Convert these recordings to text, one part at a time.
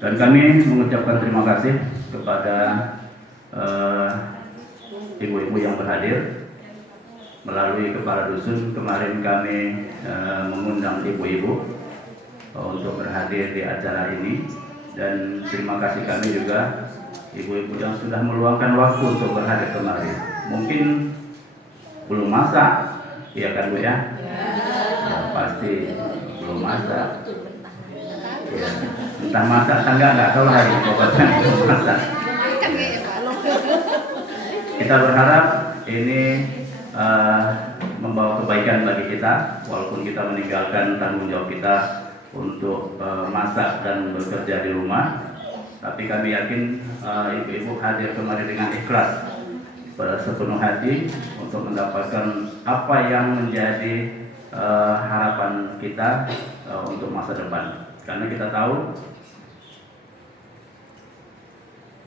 Dan kami mengucapkan terima kasih kepada ibu-ibu yang berhadir. Melalui kepala dusun kemarin kami mengundang ibu-ibu untuk berhadir di acara ini, dan terima kasih kami juga ibu-ibu yang sudah meluangkan waktu untuk berhadir kemarin. Mungkin belum masak, iya kan Bu ya? Ya pasti belum masak. Ya, entah masak tangga nggak tahu hari pokoknya belum masak. Kita berharap ini membawa kebaikan bagi kita, walaupun kita meninggalkan tanggung jawab kita untuk masak dan bekerja di rumah, tapi kami yakin ibu-ibu hadir kemarin dengan ikhlas, sepenuh hati untuk mendapatkan apa yang menjadi harapan kita untuk masa depan. Karena kita tahu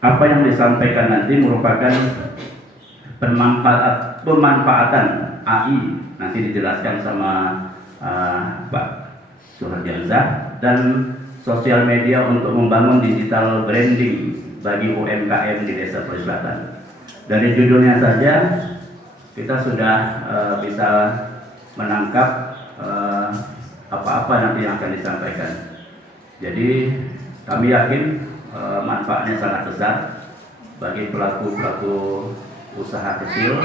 apa yang disampaikan nanti merupakan pemanfaatan AI, nanti dijelaskan sama Pak Suhardiansyah, dan sosial media untuk membangun digital branding bagi UMKM di Desa Pelai Selatan. Dari judulnya saja kita sudah bisa menangkap apa-apa nanti yang akan disampaikan. Jadi kami yakin manfaatnya sangat besar bagi pelaku-pelaku usaha kecil,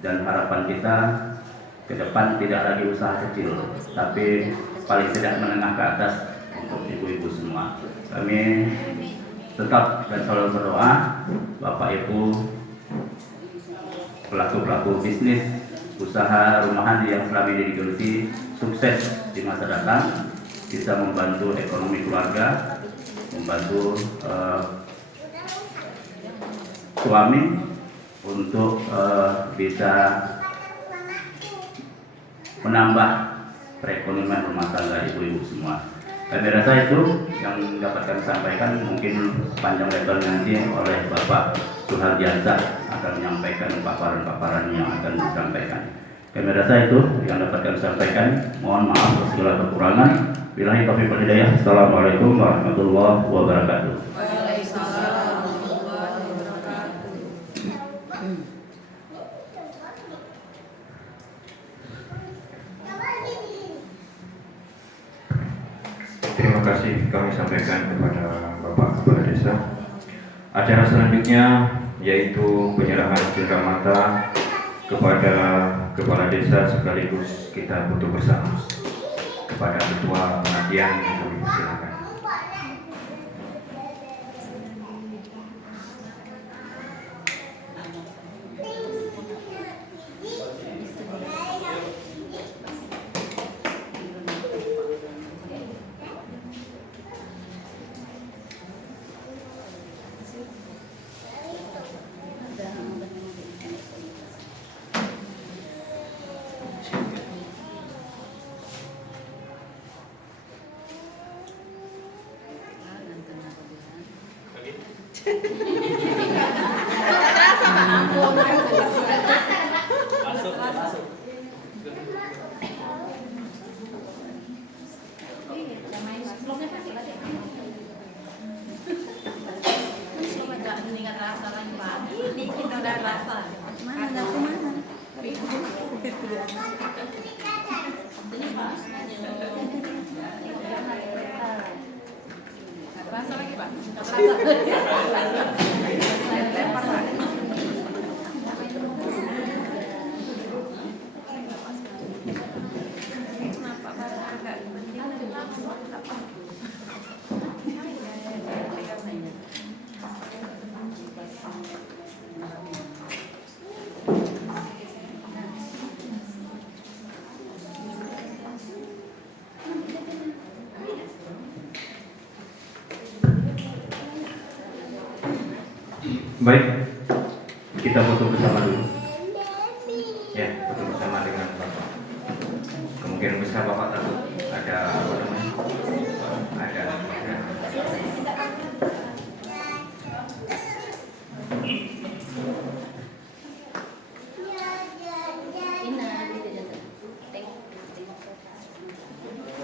dan harapan kita ke depan tidak lagi usaha kecil, tapi paling tidak menengah ke atas untuk ibu-ibu semua. Kami tetap dan selalu berdoa Bapak Ibu pelaku-pelaku bisnis usaha rumahan yang selama ini digeluti sukses di masa datang, bisa membantu ekonomi keluarga, membantu suami untuk bisa menambah perekonomian rumah tangga ibu-ibu semua. Kami rasa itu yang dapat kami sampaikan. Mungkin panjang lebar nanti oleh Bapak Suhardiansyah akan menyampaikan paparan-paparan yang akan disampaikan. Kami rasa itu yang dapat kami sampaikan. Mohon maaf atas segala kekurangan. Billahi taufiq wal hidayah. Assalamualaikum warahmatullahi wabarakatuh. Terima kasih kami sampaikan kepada Bapak Kepala Desa. Acara selanjutnya yaitu penyerahan cindera mata kepada Kepala Desa, sekaligus kita foto bersama. Kepada Ketua Penantian kami persilakan. Baik, kita foto bersama dulu. Ya, foto bersama dengan Bapak. Kemungkinan besar Bapak takut ada apa namanya? Ada.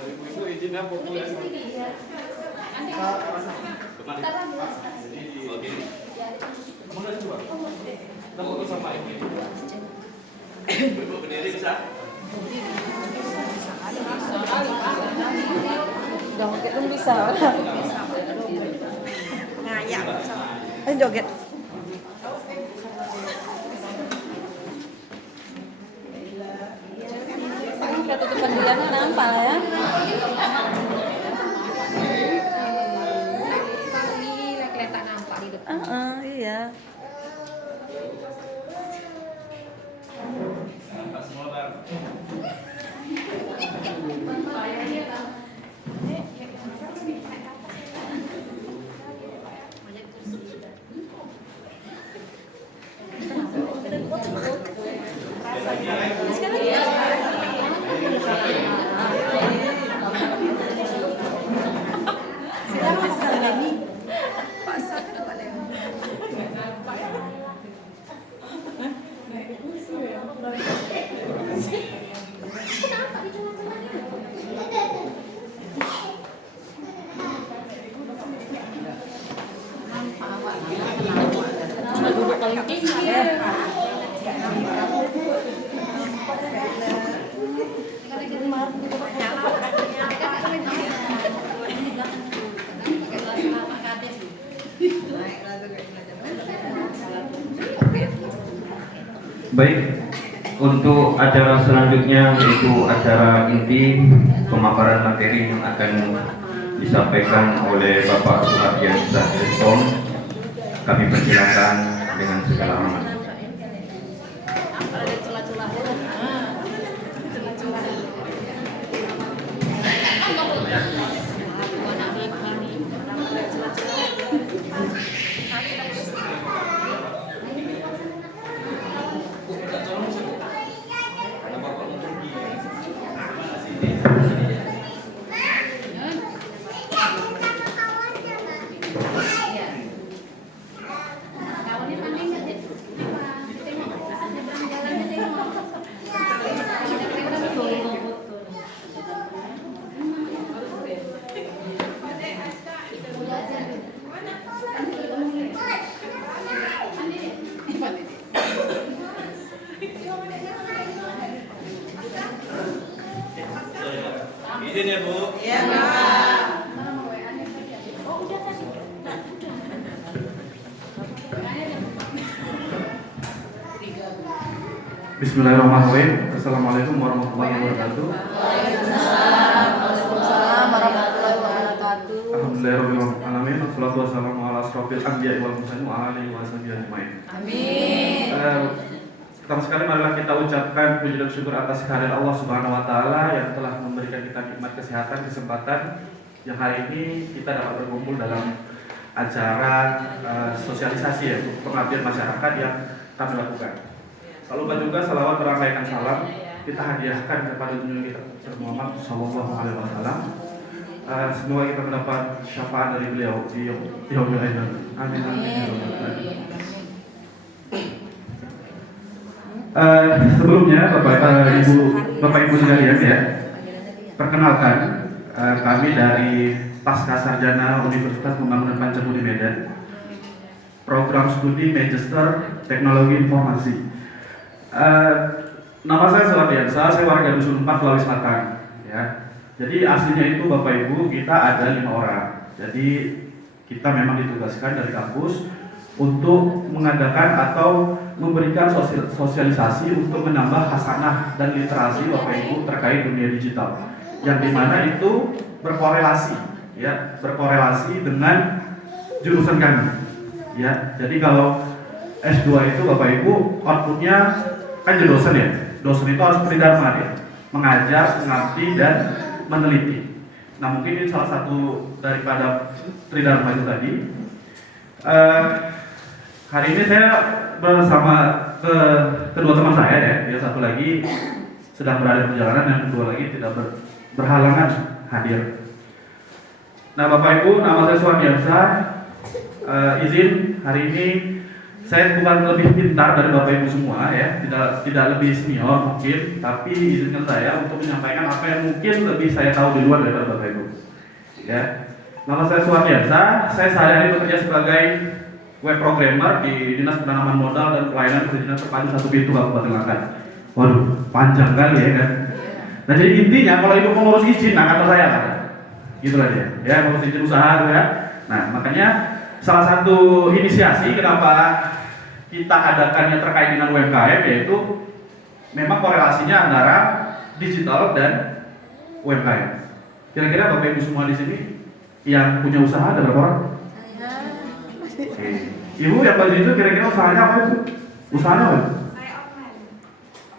Ibu izinnya foto ya. Ibu berdiri bisa? Joget pun bisa. Ngayak. Joget. Udah tutupan diriannya nampak lah ya. Kelihatan nampak di depan. Iya. Duduk paling tinggi ya. Baik, untuk acara selanjutnya yaitu acara inti pemaparan materi yang akan disampaikan oleh Bapak Suhardiansyah Reston. Kami persilakan dengan segala hormat. Izin ya Bu. Iya, Pak. Bismillahirrahmanirrahim. Assalamualaikum warahmatullahi wabarakatuh. Waalaikumsalam warahmatullahi wabarakatuh. Alhamdulillahirabbil alamin. Wassalatu wassalamu ala asrofil anbiya'i wal mursalin wa alihi washabihi ajmain. Amin. Pertama sekali marilah kita ucapkan puji dan syukur atas kehadiran Allah Subhanahu wa taala yang telah memberikan kita nikmat kesehatan, kesempatan yang hari ini kita dapat berkumpul dalam acara sosialisasi ya, pengabdian masyarakat yang kami lakukan. Tak lupa juga salawat merangkaikan salam kita hadiahkan kepada junjungan kita Muhammad Sallallahu Alaihi Wasallam. Semoga kita mendapat syafaat dari beliau di yaumil akhir. Amin amin ya rabbal alamin. Sebelumnya Bapak Ibu sekalian ya, perkenalkan kami dari Pasca Sarjana Universitas Pembangunan Pancabudi Medan, program studi Magister Teknologi Informasi. Nama saya Suhardiansyah, saya warga Dusun 4 Sulawesi Selatan. Ya, jadi aslinya itu Bapak Ibu kita ada 5 orang. Jadi kita memang ditugaskan dari kampus untuk mengadakan atau memberikan sosialisasi untuk menambah khasanah dan literasi Bapak Ibu terkait dunia digital, yang dimana itu berkorelasi dengan jurusan kami ya. Jadi kalau S2 itu Bapak Ibu outputnya kan jadi dosen ya, dosen itu harus tridharma ya, mengajar, mengabdi dan meneliti. Nah mungkin ini salah satu daripada tridharma itu tadi. Hari ini saya bersama kedua teman saya ya, yang satu lagi sedang berada di perjalanan, yang kedua lagi tidak berhalangan hadir. Nah Bapak Ibu, nama saya Suhardiansyah. Izin hari ini saya bukan lebih pintar dari Bapak Ibu semua ya, tidak lebih senior mungkin, tapi izinkan saya untuk menyampaikan apa yang mungkin lebih saya tahu di luar daripada Bapak Ibu. Ya, Nama saya Suhardiansa, saya sehari-hari bekerja sebagai web programmer di Dinas Penanaman Modal dan Pelayanan Perizinan Terpadu Satu Pintu Kabupaten Langkat. Waduh, panjang kali ya kan. Nah jadi intinya kalau ibu mau ngurus izin, nah kantor saya ada. Gitulah dia, ya ngurus izin usaha ya. Nah makanya salah satu inisiasi kenapa kita adakan yang terkait dengan UMKM yaitu memang korelasinya antara digital dan UMKM. Kira-kira Bapak Ibu semua di sini yang punya usaha ada berapa orang? Oke. Ibu yang baju itu kira-kira usahanya apa itu? Usahanya apa? Saya online.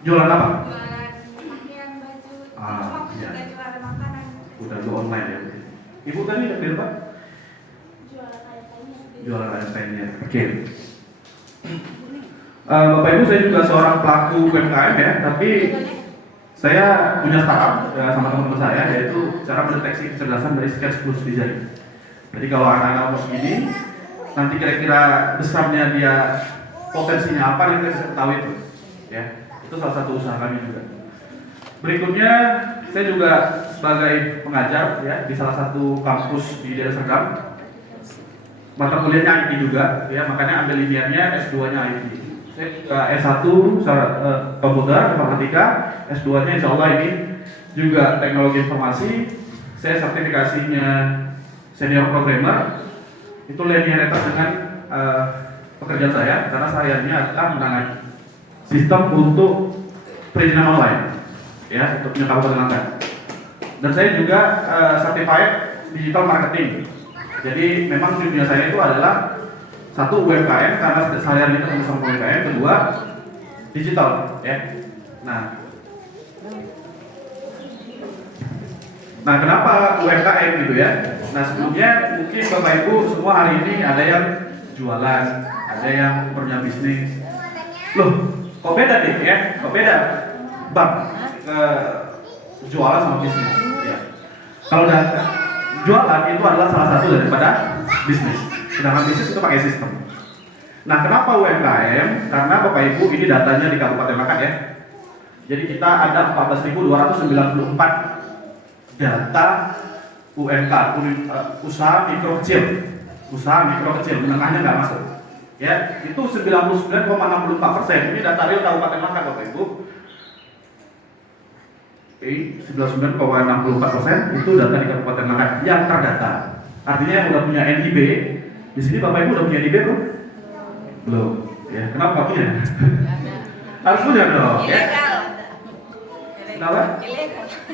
Jualan apa? Jualan pakaian, baju, Iya. juga jualan makanan. Udah go online ya. Ibu tadi kerja apa? Jualan ASN-nya. Oke. Bapak Ibu saya juga seorang pelaku UMKM ya, tapi saya punya startup sama teman-teman saya yaitu cara mendeteksi kecerdasan dari scan 10 di jari. Jadi kalau anak-anak umur segini nanti kira-kira besarnya dia potensinya apa nanti kita bisa ketahui itu. Ya, itu salah satu usaha kami juga. Berikutnya saya juga sebagai pengajar ya di salah satu kampus di daerah Sergam. Mata kuliahnya IT juga, ya makanya ambil linearnya S2-nya IT. Saya S1 komputer informatika, S2-nya insya Allah ini juga teknologi informasi. Saya sertifikasinya senior programmer. Itu linearitas dengan pekerjaan saya karena sehari-harinya akan menangani sistem untuk perizinan online, ya untuk punya Kabupaten Langkat. Dan saya juga certified digital marketing. Jadi memang dunia saya itu adalah satu UMKM karena sehari-hari kita sama UMKM, kedua digital, ya. Nah kenapa UMKM gitu ya? Nah sebelumnya mungkin Bapak Ibu semua hari ini ada yang jualan, ada yang punya bisnis. Loh, kok beda deh ya? Kok beda? Bang, jualan sama bisnis. Ya. Kalau udah jualan itu adalah salah satu daripada bisnis. Sedangkan bisnis itu pakai sistem. Nah, kenapa UMKM? Karena Bapak Ibu ini datanya di Kabupaten Langkat ya. Jadi kita ada 14.294 data UMK, usaha mikro kecil. Usaha mikro kecil, menengahnya nggak masuk. Ya, itu 99,64%. Ini data real Kabupaten Langkat Bapak Ibu. 99,64% itu data di Kabupaten Langkat yang terdata. Artinya yang udah punya NIB, di sini Bapak Ibu udah punya NIB belum? Belum. Ya, kenapa nggak punya? Harus punya dong. Ya. Kenapa?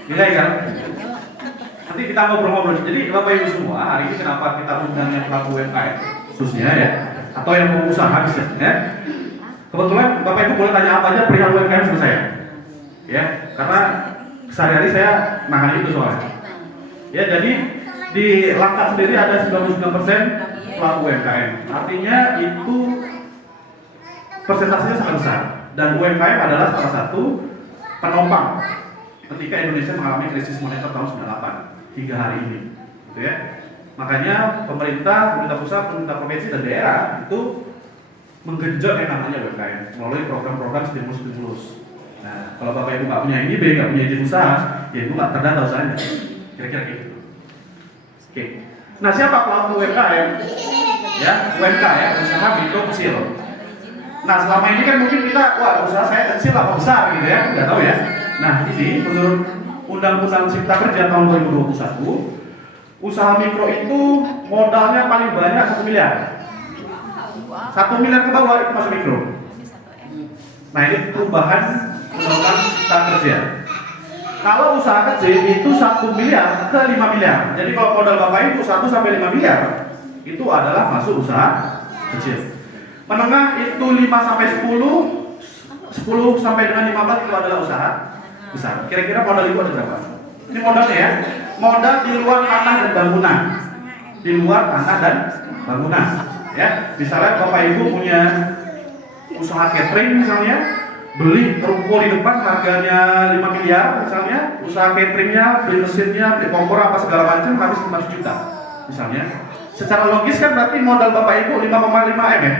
Ilegal. Nanti kita ngobrol-ngobrol. Jadi Bapak Ibu semua, hari ini kenapa kita undang yang pelaku UMKM khususnya ya, atau yang mau usaha bisnis ya. Kebetulan Bapak Ibu boleh tanya apa aja perihal UMKM sama saya. Ya, karena sehari-hari saya nangani itu soalnya. Ya, jadi di Langkat sendiri ada 99% pelaku UMKM. Artinya itu persentasenya sangat besar. Dan UMKM adalah salah satu penopang ketika Indonesia mengalami krisis moneter tahun 98 hingga hari ini. Gitu ya. Makanya pemerintah pusat, pemerintah provinsi dan daerah itu menggenjot yang namanya UMKM melalui program-program stimulus. Nah, kalau Bapak Ibu nggak punya NIB, nggak punya izin usaha, ya Ibu nggak terdata usahanya. Kira-kira gitu. Oke. Nah, siapa pelaku UMKM? Ya, UMK ya, usaha mikro kecil. Nah, selama ini kan mungkin kita, wah usaha saya kecil apa besar gitu ya, nggak tahu ya. Nah, ini menurut Undang-Undang Cipta Kerja tahun 2021, usaha mikro itu modalnya paling banyak 1 miliar. 1 miliar ke bawah itu masuk mikro. Nah, ini perubahan Undang-Undang Cipta Kerja. Kalau usaha kecil itu 1 miliar ke 5 miliar. Jadi kalau modal Bapak Ibu 1 sampai 5 miliar itu adalah masuk usaha kecil. Menengah itu 5 sampai 10, 10 sampai dengan 15 itu adalah usaha besar. Kira-kira modal Ibu ada berapa? Ini modalnya ya. Modal di luar tanah dan bangunan. Di luar tanah dan bangunan. Ya, misalnya Bapak Ibu punya usaha catering misalnya, beli ruko di depan harganya 5 miliar misalnya, usaha cateringnya, beli mesinnya, beli kompor apa segala macam habis 5 juta misalnya. Secara logis kan berarti modal Bapak Ibu 5,5 M ya.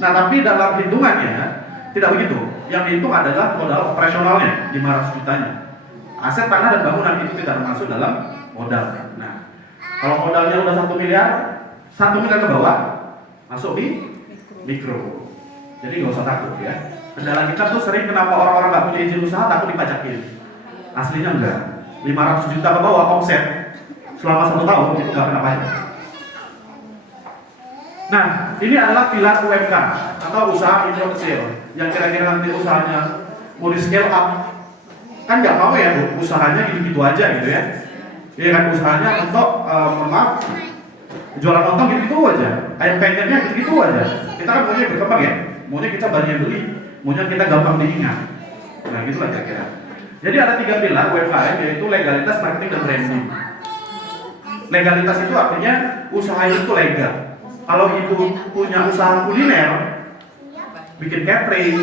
Nah tapi dalam hitungannya tidak begitu. Yang dihitung adalah modal operasionalnya 500 jutanya. Aset tanah dan bangunan itu tidak termasuk dalam modal. Nah Kalau modalnya udah 1 miliar, 1 miliar ke bawah masuk di mikro. Jadi nggak usah takut ya. Kendala kita tuh sering kenapa orang-orang nggak punya izin usaha takut dipajakin. Aslinya enggak. 500 juta ke bawah omset selama 1 tahun itu nggak kena pajak. Nah, ini adalah pilar UMK atau usaha mikro kecil yang kira-kira nanti usahanya mau di scale up. Kan nggak mau ya Bu, usahanya gitu-gitu aja gitu ya. Iya kan, usahanya untuk maaf, jualan lontong gitu-gitu aja, ayam penyetnya gitu-gitu aja. Kita kan maunya berkembang ya, maunya kita banyak beli, maunya kita gampang diingat. Nah gitulah kira-kira. Jadi ada 3 pilar UMKM, yaitu legalitas, marketing, dan branding. Legalitas itu artinya usaha itu legal. Kalau ibu punya usaha kuliner, bikin catering,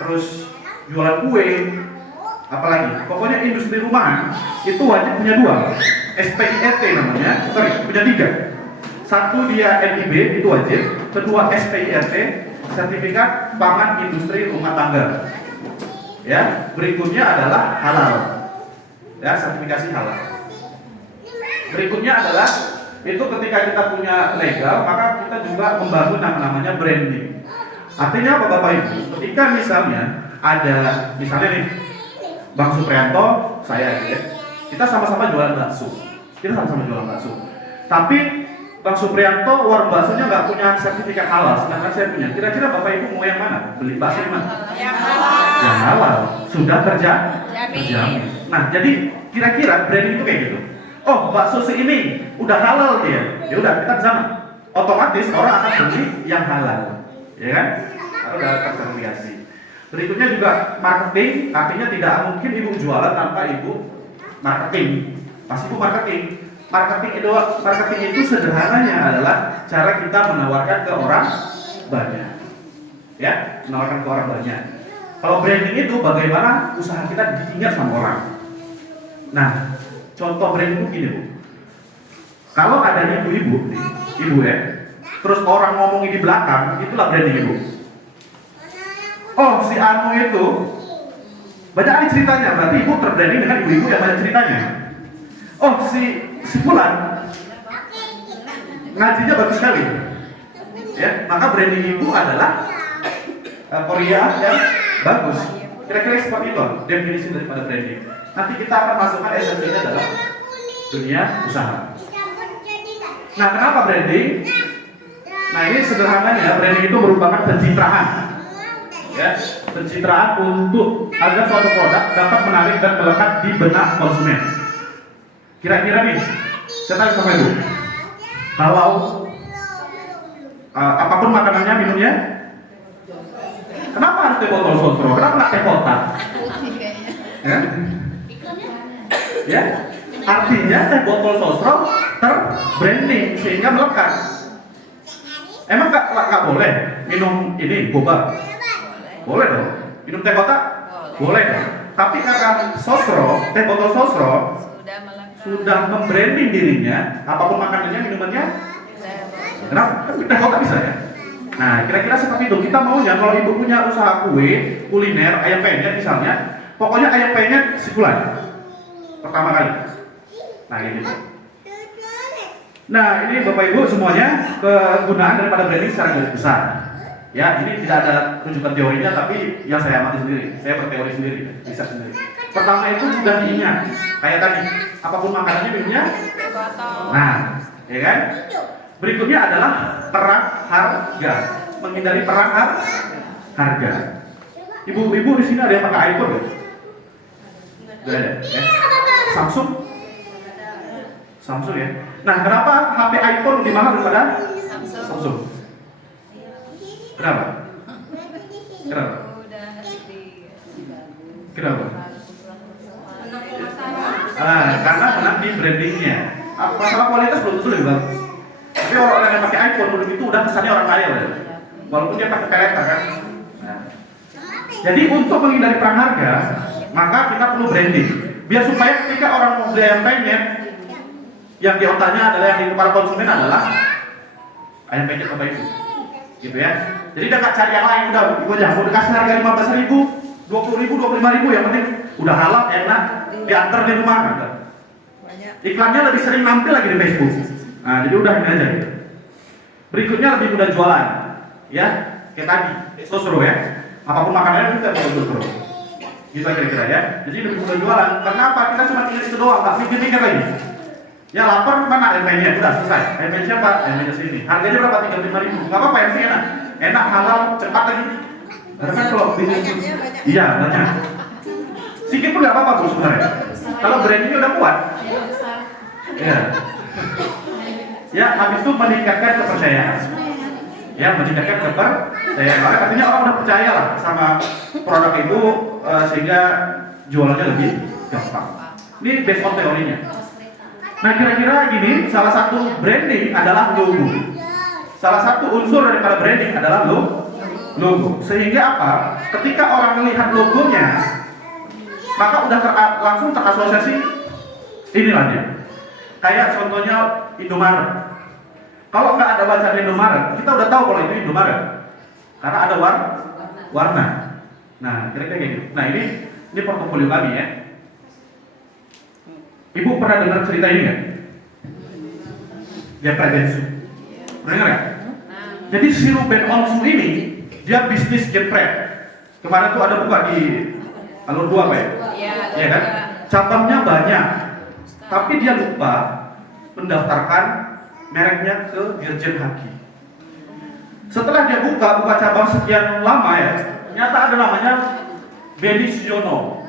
terus jualan kue, apalagi, pokoknya industri rumahan itu wajib punya 2 SPIRT namanya, punya 3. Satu dia NIB itu wajib, kedua SPIRT, sertifikat pangan industri rumah tangga. Ya, berikutnya adalah halal. Ya, sertifikasi halal. Berikutnya adalah itu ketika kita punya legal, maka kita juga membangun namanya branding. Artinya apa Bapak Ibu? Ketika misalnya ada misalnya nih Bang Suprianto, saya gitu ya. Kita sama-sama jualan bakso. Tapi Bang Suprianto warung baksonya nggak punya sertifikat halal, sedangkan saya punya. Kira-kira Bapak Ibu mau yang mana? Beli bakso yang mana? Yang halal. Yang halal. Sudah terjamin. Nah, jadi kira-kira branding itu kayak gitu. Oh, bakso ini udah halal dia. Ya udah kita ke sana. Otomatis orang akan beli yang halal. Ya kan? Kalau udah tersertifikasi. Berikutnya juga marketing, artinya tidak mungkin ibu jualan tanpa ibu marketing. Pasti ibu marketing. Marketing itu sederhananya adalah cara kita menawarkan ke orang banyak. Ya, menawarkan ke orang banyak. Kalau branding itu bagaimana usaha kita diingat sama orang. Nah, contoh branding itu gini Bu. Kalau ada ibu-ibu, ibu ya, terus orang ngomongin di belakang, itulah branding ibu. Oh, si Anu itu banyak kali ceritanya, berarti ibu terbranding dengan ibu-ibu yang banyak ceritanya. Oh, si Fulan ngajinya bagus sekali. Ya, maka branding ibu adalah Korea yang bagus. Kira-kira seperti itu definisi daripada branding. Nanti kita akan masukkan esensinya dalam dunia usaha. Nah, kenapa branding? Nah, ini sederhananya branding itu merupakan pencitraan. Ya, pencitraan untuk agar suatu produk dapat menarik dan melekat di benak konsumen. Kira-kira nih, saya tanya sama ibu, kalau apapun makanannya, minumnya, kenapa harus teh botol sosro? Kenapa nggak teh kotak? Ya, artinya teh botol sosro terbranding sehingga melekat. Emang nggak boleh minum ini boba? Boleh dong. Minum teh kotak? Boleh dong. Tapi karena sosro, teh botol sosro sudah membranding dirinya, apapun makanannya, minumannya, kenapa? Kan teh kotak bisa ya? Nah, kira-kira seperti itu. Kita maunya kalau ibu punya usaha kue, kuliner, ayam penyet misalnya, pokoknya ayam penyet si Fulan pertama kali. Nah, ini. Nah, ini Bapak Ibu semuanya kegunaan daripada branding secara garis besar. Ya, ini tidak ada rujukan teorinya, tapi yang saya amati sendiri, saya berteori sendiri, riset sendiri. Pertama itu sudah diingat, kayak tadi, apapun makanannya minumnya. Nah, ya kan? Berikutnya adalah perang harga, menghindari perang harga. Ibu-ibu di sini ada yang pakai iPhone nggak? Gak ada, ya? Samsung ya. Nah, kenapa HP iPhone lebih mahal daripada Samsung? Kenapa? Karena menang di brandingnya. Masalah kualitas belum tentu lebih bagus. Tapi orang yang pakai iPhone menurut itu udah kesannya orang kaya ya. Walaupun dia pakai kereta kan. Nah. Jadi untuk menghindari perang harga, maka kita perlu branding. Biar supaya ketika orang mau beli ayam penyet, yang di otaknya adalah yang di kepala konsumen adalah ayam penyet Bapak Ibu. Gitu ya. Jadi dia nggak cari yang lain, udah ibu aja mau dikasih harga 15.000, 20.000, 25.000, yang penting udah halal, enak, diantar di rumah. Gitu. Iklannya lebih sering nampil lagi di Facebook. Nah, jadi udah ini aja gitu. Berikutnya lebih mudah jualan, ya, kayak tadi, sosro ya. Apapun makanannya kita bisa sosro. Gitu kira-kira ya. Jadi lebih mudah jualan. Karena apa? Kita cuma ingat itu doang, nggak mikir-mikir lagi. Ya lapar mana airnya udah selesai. Airnya siapa? Airnya sini. Harganya berapa? 35.000. Nggak apa-apa yang sih enak. Enak, halal, cepat lagi. Karena kan kalau bisnis iya banyak. Sedikit pun nggak apa-apa bu sebenarnya. Kalau brandingnya udah kuat. Ya. Ya, habis itu meningkatkan kepercayaan. Ya, meningkatkan kepercayaan. Artinya orang udah percaya lah sama produk itu sehingga jualannya lebih gampang. Ini based on teorinya. Nah, kira-kira gini, salah satu branding adalah logo. Salah satu unsur daripada branding adalah logo. Sehingga apa? Ketika orang melihat logonya, maka udah langsung terasosiasi inilah dia. Kayak contohnya Indomaret. Kalau nggak ada bacaan Indomaret, kita udah tahu kalau itu Indomaret. Karena ada warna. Nah, kira-kira kayak gitu. Nah, ini portofolio kami ya. Ibu pernah dengar cerita ini nggak? Geprek Bensu. Pernah dengar nggak? Jadi si Ruben Onsu ini dia bisnis geprek. Kemarin tuh ada buka di Alur 2 Pak ya? Iya kan? Cabangnya banyak. Tapi dia lupa mendaftarkan mereknya ke Dirjen Haki. Setelah dia buka cabang sekian lama ya, ternyata ada namanya Beni Siono.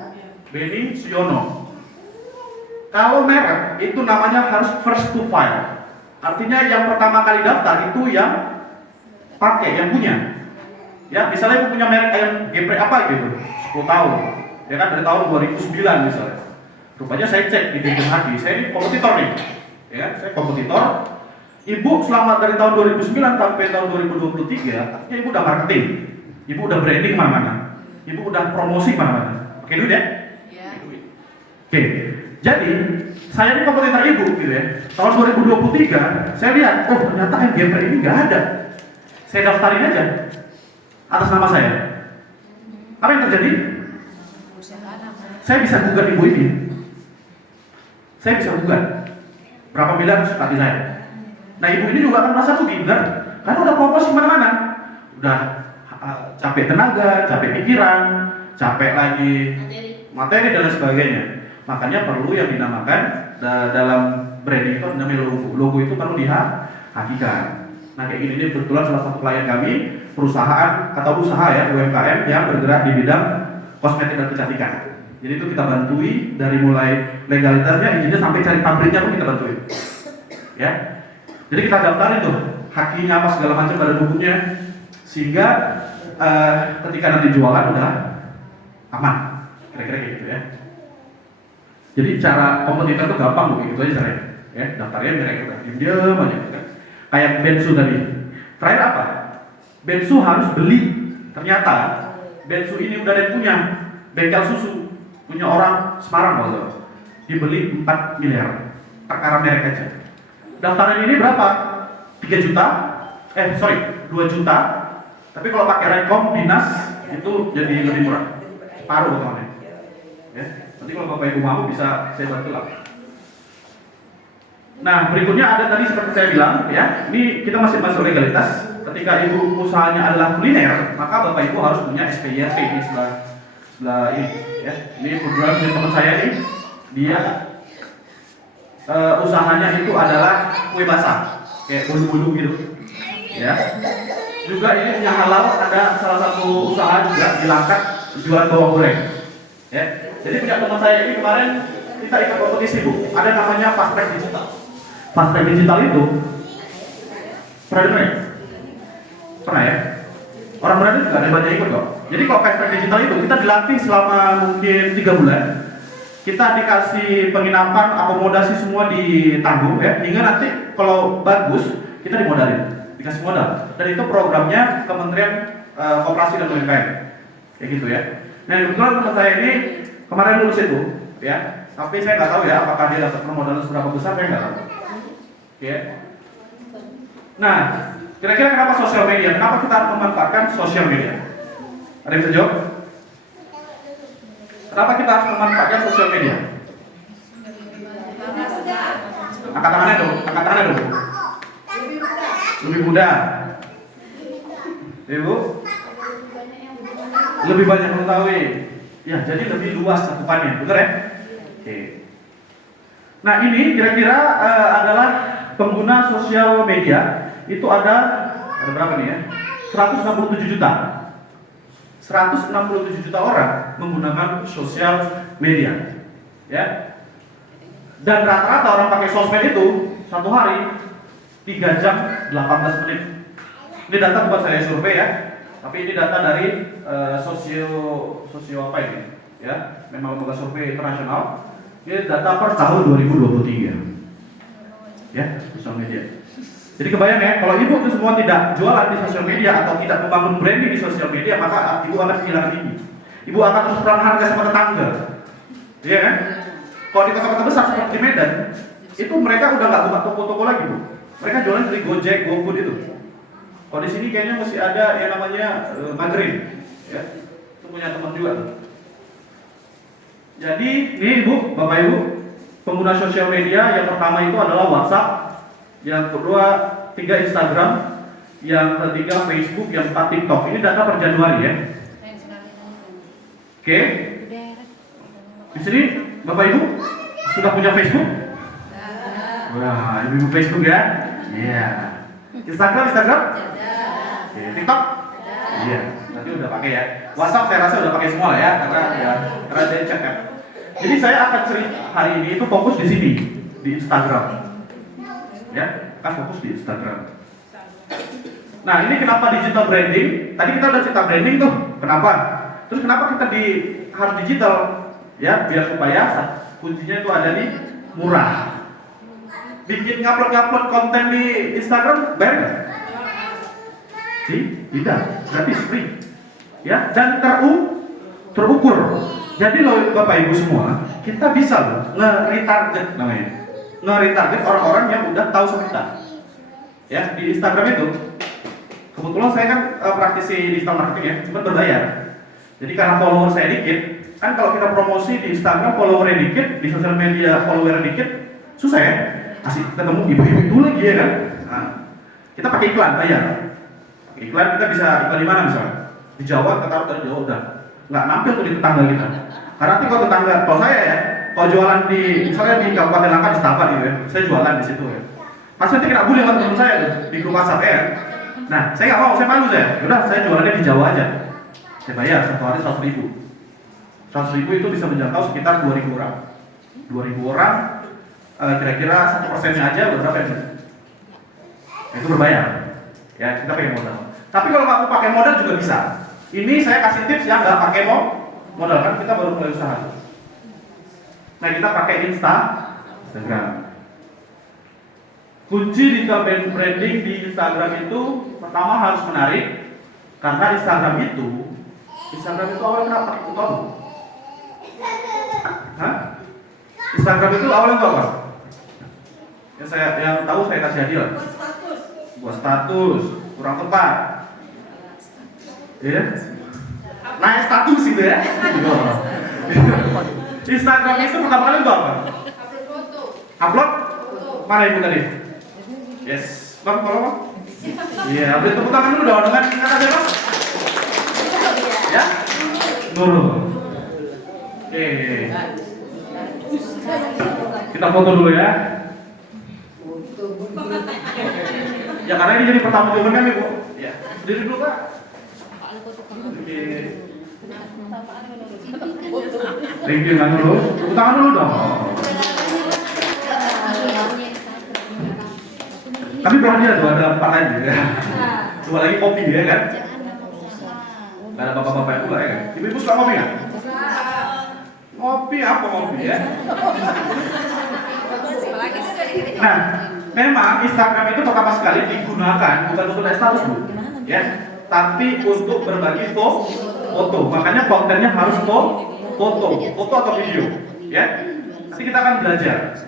Kalau merek itu namanya harus first to file. Artinya yang pertama kali daftar itu yang pakai, yang punya. Ya, misalnya ibu punya merek ayam geprek apa gitu, 10 tahun. Ya kan dari tahun 2009 misalnya. Rupanya saya cek di Dirjen Haki, saya ini kompetitor nih. Ya, saya kompetitor. Ibu selama dari tahun 2009 sampai tahun 2023, artinya ibu udah marketing. Ibu udah branding mana-mana. Ibu udah promosi mana-mana. Pakai duit ya? Iya. Oke. Jadi, saya ini kompetitor ibu gitu ya. Tahun 2023, saya lihat, oh ternyata MGP ini nggak ada. Saya daftarin aja atas nama saya. Apa yang terjadi? Saya bisa gugat ibu ini. Saya bisa gugat. Berapa miliar hati saya. Nah ibu ini juga akan merasa rugi, benar? Karena udah promosi mana-mana. Udah capek tenaga, capek pikiran, capek lagi materi dan lain sebagainya. Makanya perlu yang dinamakan dalam branding itu namanya logo. Logo itu perlu dihakikan. Nah kayak gini ini kebetulan salah satu klien kami perusahaan atau usaha ya UMKM yang bergerak di bidang kosmetik dan kecantikan. Jadi itu kita bantui dari mulai legalitasnya, izinnya sampai cari pabriknya pun kita bantuin. Ya. Jadi kita daftarin tuh hakinya apa segala macam pada bukunya sehingga ketika nanti jualan udah aman. Kira-kira kayak gitu ya. Jadi cara kompetitor itu gampang begitu aja caranya. Ya, daftarnya mereka diam aja kan. Kayak Bensu tadi. Terakhir apa? Bensu harus beli. Ternyata Bensu ini udah ada yang punya bengkel susu, punya orang Semarang kalau dibeli 4 miliar perkara merek aja. Daftaran ini berapa? 3 juta? 2 juta. Tapi kalau pakai Rekom dinas itu jadi lebih murah. Separuh teman-teman. Ya. Nanti kalau Bapak Ibu mau bisa saya bantu lah. Nah berikutnya ada tadi seperti saya bilang ya, ini kita masih masuk legalitas. Ketika ibu usahanya adalah kuliner, maka Bapak Ibu harus punya SPYP ini sebelah ini. Ya. Ini kebetulan teman saya ini, dia usahanya itu adalah kue basah, kayak bulu-bulu gitu. Ya. Juga ini punya halal, ada salah satu usaha juga di Langkat jual bawang goreng. Ya. Jadi punya teman saya ini kemarin kita ikut kompetisi bu, ada namanya Fast Track Digital. Fast Track Digital itu pernah dengar ya? Pernah ya? Orang berada juga ada banyak ikut kok. Jadi kalau Fast Track Digital itu kita dilatih selama mungkin 3 bulan. Kita dikasih penginapan, akomodasi semua ditanggung ya, hingga nanti kalau bagus kita dimodalin, dikasih modal. Dan itu programnya Kementerian Koperasi dan UMKM, kayak gitu ya. Nah kebetulan teman saya ini kemarin lulus itu, ya. Tapi saya nggak tahu ya apakah dia dapat permodalan seberapa besar, saya nggak tahu. Ya. Nah, kira-kira kenapa sosial media? Kenapa kita harus memanfaatkan sosial media? Ada yang bisa jawab? Kenapa kita harus memanfaatkan sosial media? Angkat tangannya dong, angkat tangannya dong. Lebih muda. Ibu? Lebih banyak mengetahui. Ya, jadi lebih luas cakupannya, benar ya? Oke. Nah, ini kira-kira adalah pengguna sosial media. Itu ada berapa nih ya? 167 juta. 167 juta orang menggunakan sosial media. Ya. Dan rata-rata orang pakai sosmed itu satu hari 3 jam 18 menit. Ini data bukan saya survei ya, tapi ini data dari sosio apa ini? Ya, memang lembaga survei internasional. Ini data per tahun 2023. Ya, sosial media. Jadi kebayang ya, kalau ibu itu semua tidak jualan di sosial media atau tidak membangun branding di sosial media, maka ibu akan kehilangan ini. Ibu akan terus perang harga sama tetangga. Iya kan? Kalau di kota-kota besar seperti di Medan, itu mereka udah nggak buka toko-toko lagi, Bu. Mereka jualan dari Gojek, GoFood itu. Kalau di sini kayaknya masih ada yang namanya Maghrib, ya. Itu punya teman juga. Jadi, ini Ibu, Bapak Ibu, pengguna sosial media yang pertama itu adalah WhatsApp, yang kedua 3 Instagram, yang ketiga Facebook, yang 4 TikTok. Ini data per Januari ya. Oke. Di sini Bapak Ibu sudah punya Facebook? Wah, ibu Facebook ya? Iya. Instagram? Oke, TikTok? Iya. Nanti udah pakai ya. WhatsApp saya rasa udah pakai semua lah ya, karena dia cek kan. Jadi saya akan cerita hari ini itu fokus di sini, di Instagram. Ya, kan fokus di Instagram. Nah, ini kenapa digital branding? Tadi kita udah cerita branding tuh. Kenapa? Terus kenapa kita harus digital? Ya, biar supaya kuncinya itu ada di murah. Bikin ngupload konten di Instagram bayar nggak? Tidak, gratis, free. Ya, dan terukur. Jadi loh Bapak Ibu semua, kita bisa loh nge-retarget namanya. Nge-retarget orang-orang yang udah tahu sama kita. Ya, di Instagram itu. Kebetulan saya kan praktisi digital marketing ya, cuma berbayar. Jadi karena follower saya dikit, kan kalau kita promosi di Instagram followernya dikit, di sosial media followernya dikit, susah ya. Asik ketemu ibu-ibu itu lagi ya kan. Nah, kita pakai iklan, bayar. Pakai iklan kita bisa iklan di mana misalnya? Di Jawa, kita taruh dari Jawa udah nggak nampil tuh di tetangga kita. Karena nanti kalau tetangga, kalau saya ya, kalau jualan di misalnya di Kabupaten Langkat di Setapak gitu ya, saya jualan di situ ya. Pasti nanti kena bully sama teman saya tuh di grup WhatsApp ya. Nah, saya nggak mau, saya malu saya. Udah, saya jualannya di Jawa aja. Saya bayar satu hari 100.000. 100.000 itu bisa menjangkau sekitar 2.000 orang. 2.000 orang, kira-kira 1%-nya aja berapa ya? Itu berbayar. Ya, kita pakai modal. Tapi kalau nggak mau pakai modal juga bisa. Ini saya kasih tips yang nggak pakai modal, kan kita baru mulai usaha. Nah, kita pakai Instagram. Kunci di branding di Instagram itu pertama harus menarik, karena Instagram itu awalnya kenapa? Tahu? Hah? Instagram itu awalnya apa? Yang tahu saya kasih hadiah. Buat status, kurang tepat. Ya. Naik status gitu ya. Instagram itu pertama kali itu apa? Upload? Mana ibu tadi? Yes. Bang, kalau bang? Iya, beri tepuk tangan dulu dong dengan kata siapa? Ya? Nurul. Oke. Kita foto dulu ya. Ya karena ini jadi pertama kali kan ibu. Ya. Diri dulu Kak. Oke. Thank you kan dulu. Tepuk tangan dulu dong. Tapi bahagia tuh ada 4 lagi ya. 2 lagi kopi ya kan? Gak ada bapak-bapak juga ya kan? Ibu-ibu suka kopi nggak? Ngopi apa ngopi ya? Nah, memang Instagram itu pertama sekali digunakan bukan untuk status bu, ya, tapi untuk berbagi foto. Makanya kontennya harus foto atau video, ya. Nanti kita akan belajar.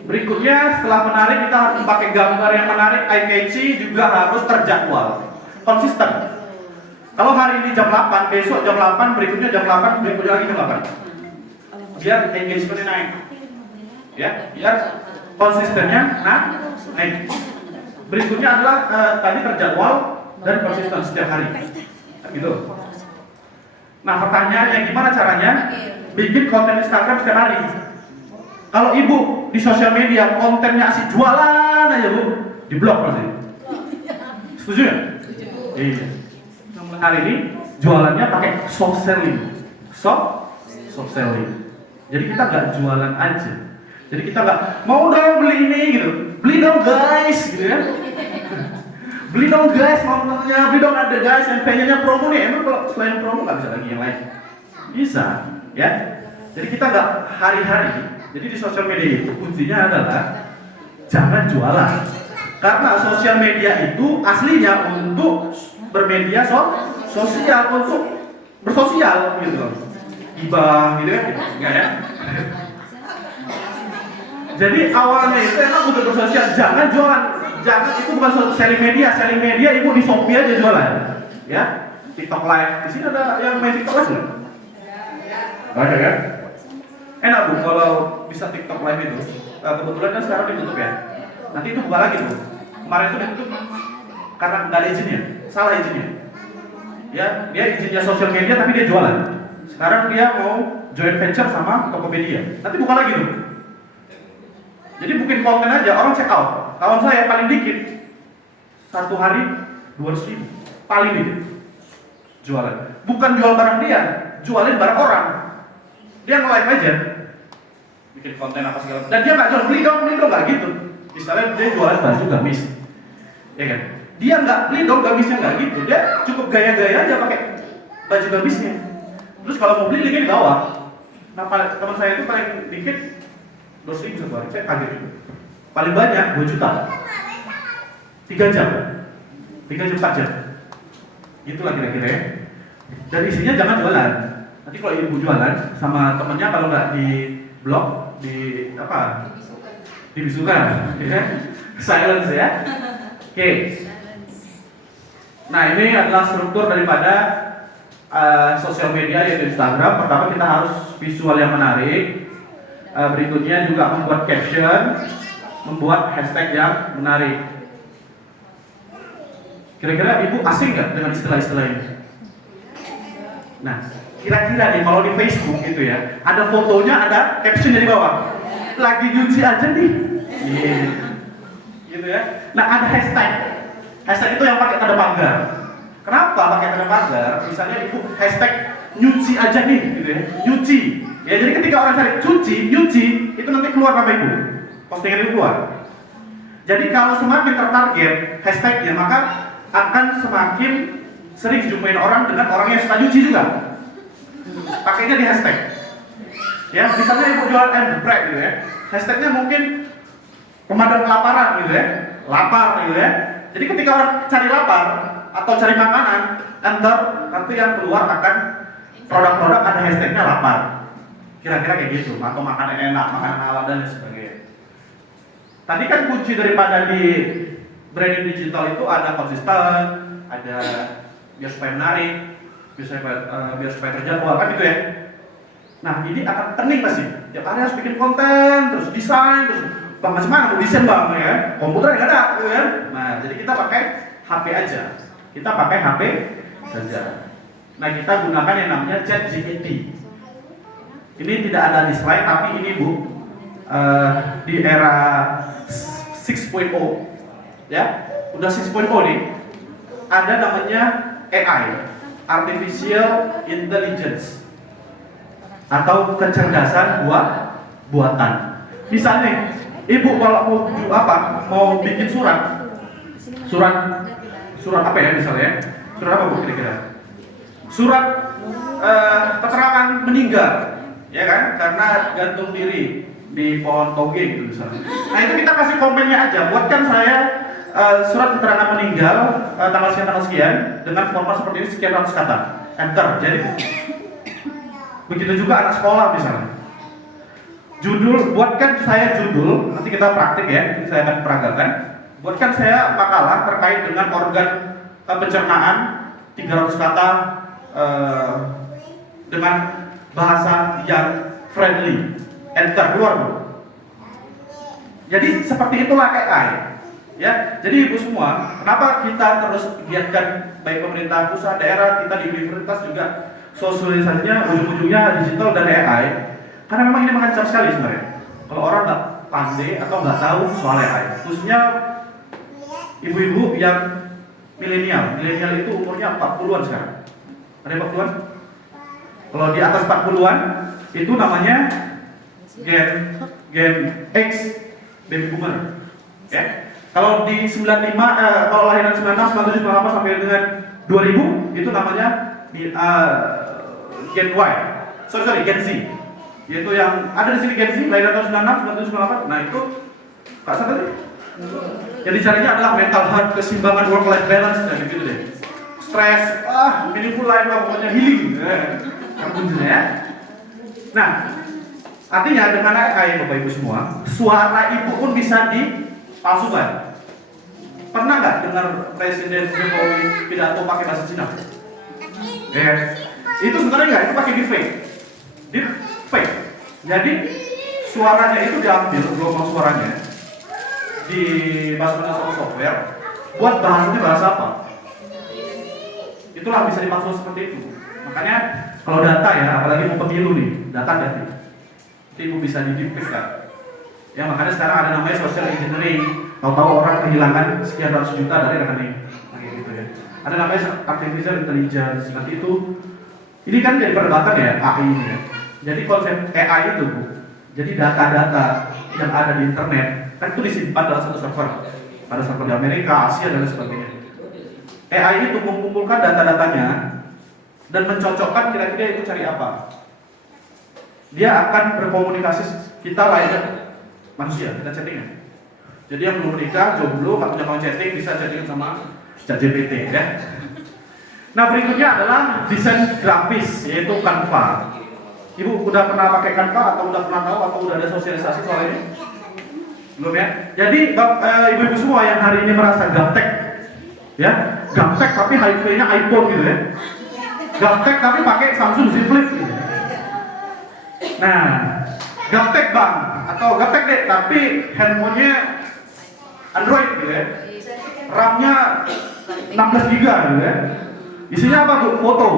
Berikutnya setelah menarik kita harus pakai gambar yang menarik, eye catchy, juga harus terjadwal, konsisten. Kalau hari ini jam 8, besok jam 8, berikutnya jam 8, berikutnya lagi jam 8. Biar engagementnya naik, ya, biar konsistennya naik. Berikutnya adalah tadi terjadwal dan konsisten setiap hari. Gitu. Nah, pertanyaannya gimana caranya bikin konten Instagram setiap hari? Kalau ibu di sosial media kontennya asik jualan aja bu, di blog pasti. Setuju ya? Iya. Mulai hari ini jualannya pakai soft selling. Soft selling. Jadi kita nggak jualan aja. Jadi kita nggak mau dong beli ini gitu, beli dong guys gitu ya. Beli dong guys nontonnya, beli dong ada guys yang pengennya promo nih. Emang kalau selain promo nggak bisa lagi yang lain? Bisa, ya. Jadi kita nggak hari-hari. Jadi di sosial media itu kuncinya adalah jangan jualan. Karena sosial media itu aslinya untuk bermedia sosial, untuk bersosial gitu loh. Gibah gitu ya, enggak ya? Jadi awalnya itu emang untuk bersosial, jangan jualan. Jangan, itu bukan selling media ibu di Shopee aja jualan. Ya, TikTok live. Di sini ada yang main TikTok live nggak? Ada kan? Enak bu, kalau bisa TikTok live itu. Kebetulan kan sekarang ditutup ya. Nanti itu buka lagi bu. Kemarin itu ditutup karena nggak ada izinnya, salah izinnya. Ya, dia izinnya sosial media tapi dia jualan. Sekarang dia mau joint venture sama Tokopedia. Nanti buka lagi tuh. Jadi bikin konten aja, orang check out. Kawan saya paling dikit satu hari 200.000, paling dikit jualan. Bukan jual barang dia, jualin barang orang. Dia nge-live aja, bikin konten apa segala. Dan dia nggak jual beli dong nggak gitu. Misalnya dia jualan baju gamis, ya kan? Dia nggak beli dong gamisnya nggak gitu. Dia cukup gaya-gaya aja pakai baju gamisnya. Terus kalau mau beli linknya di bawah. Nah teman saya itu paling dikit 200.000 satu hari, saya kaget juga. Paling banyak 2 juta 3 jam 4 jam itulah kira-kira ya. Dan isinya jangan jualan. Nanti kalau ibu jualan sama temennya, kalau nggak di blog, di apa, dibisukan ya. Silence ya. Oke. Nah ini adalah struktur daripada sosial media yaitu Instagram. Pertama kita harus visual yang menarik. Berikutnya juga membuat caption, membuat hashtag yang menarik. Kira-kira ibu asing nggak dengan istilah-istilah ini? Nah, kira-kira nih kalau di Facebook gitu ya, ada fotonya, ada caption di bawah. Lagi nyuci aja nih. Gitu ya. Nah, ada hashtag. Hashtag itu yang pakai tanda pagar. Kenapa pakai tanda pagar? Misalnya ibu hashtag nyuci aja nih, gitu ya. Nyuci. Ya, jadi ketika orang cari nyuci, itu nanti keluar nama ibu. Postingan itu keluar. Jadi kalau semakin tertarget hashtagnya, maka akan semakin sering dijumpain orang dengan orang yang suka nyuci juga. Pakainya di hashtag. Ya, misalnya ibu jualan ayam geprek gitu ya. Hashtagnya mungkin pemadam kelaparan gitu ya. Lapar gitu ya. Jadi ketika orang cari lapar atau cari makanan, nanti yang keluar akan produk-produk ada hashtagnya lapar. Kira-kira kayak gitu, atau makanan enak, makanan halal dan sebagainya. Tadi kan kunci daripada di branding digital itu ada konsisten, ada biar supaya menarik, biar supaya terjadwal kan gitu ya. Nah ini akan teknik pasti. Tiap hari harus bikin konten, terus desain, terus bang macam mana mau desain bang ya? Komputer nggak ada, gitu kan? Nah jadi kita pakai HP aja. Kita pakai HP saja. Nah kita gunakan yang namanya ChatGPT. Ini tidak ada di slide, tapi ini bu di era 6.0 ya, udah 6.0 nih, ada namanya AI, Artificial Intelligence, atau kecerdasan buatan. Misalnya, ibu kalau mau bikin surat apa ya misalnya? Surat apa bu kira-kira? Surat keterangan meninggal. Ya kan, karena gantung diri di pohon toge gitu misalnya. Nah itu kita kasih komennya aja, buatkan saya surat keterangan meninggal tanggal sekian dengan format seperti ini sekian ratus kata, enter. Jadi begitu juga anak sekolah misalnya. Judul, buatkan saya judul, nanti kita praktik ya, nanti saya akan peragakan. Buatkan saya makalah terkait dengan organ pencernaan 300 kata dengan bahasa yang friendly. Enter, keluar bu. Jadi seperti itulah AI. Ya, jadi ibu semua, kenapa kita terus giatkan baik pemerintah pusat, daerah, kita di universitas juga sosialisasinya ujung-ujungnya digital dan AI, karena memang ini mengancam sekali sebenarnya. Kalau orang nggak pandai atau nggak tahu soal AI, khususnya ibu-ibu yang milenial itu umurnya 40-an sekarang. Ada 40-an? Kalau di atas 40-an itu namanya Gen X, baby boomer. Ya. Kalau di 95, kalau lahiran 96, 97, 98 sampai dengan 2000 itu namanya Gen Y. Sorry, Gen Z. Yaitu yang ada di sini Gen Z, lahiran tahun 96, 97, 98. Nah itu Kak Sata tadi. Yang dicarinya adalah mental health, keseimbangan work life balance dan gitu deh. Stres, meaningful life lah, pokoknya healing. Yang kuncinya ya. Nah, artinya dengan AI Bapak Ibu semua, suara ibu pun bisa dipalsukan. Pernah nggak dengar Presiden Jokowi pidato pakai bahasa Cina? Ya, itu sebenarnya nggak, itu pakai deepfake. Jadi suaranya itu diambil, gelombang suaranya dimasukkan sama software, buat bahasanya bahasa apa? Itulah bisa dipalsukan seperti itu. Makanya kalau data ya, apalagi mau pemilu nih, data itu ibu bisa di-deepfake kan? Ya makanya sekarang ada namanya social engineering. Tahu-tahu orang kehilangan sekian ratus juta dari rekening, kayak gitu ya. Ada namanya artificial intelligence. Nanti itu, ini kan jadi perdebatan ya AI ini ya. Jadi konsep AI itu Bu, jadi data-data yang ada di internet kan itu disimpan dalam satu server, pada server di Amerika, Asia dan sebagainya. AI itu mengumpulkan data-datanya dan mencocokkan kira-kira itu cari apa. Dia akan berkomunikasi kita layaknya manusia, kita chattingan. Jadi yang belum menikah, jomblo, nggak punya kawan chatting, bisa chattingan sama ChatGPT ya. Nah berikutnya adalah desain grafis, yaitu Canva. Ibu udah pernah pakai Canva atau udah pernah tahu atau udah ada sosialisasi soal ini? Belum ya? Jadi ibu-ibu semua yang hari ini merasa gaptek, ya, gaptek tapi HP-nya iPhone gitu ya. Gaptek tapi pakai Samsung Z Flip gitu. Nah, gaptek bang, atau gaptek deh, tapi handphonenya Android gitu ya. RAM-nya 16 GB gitu ya. Isinya apa Bu? Foto.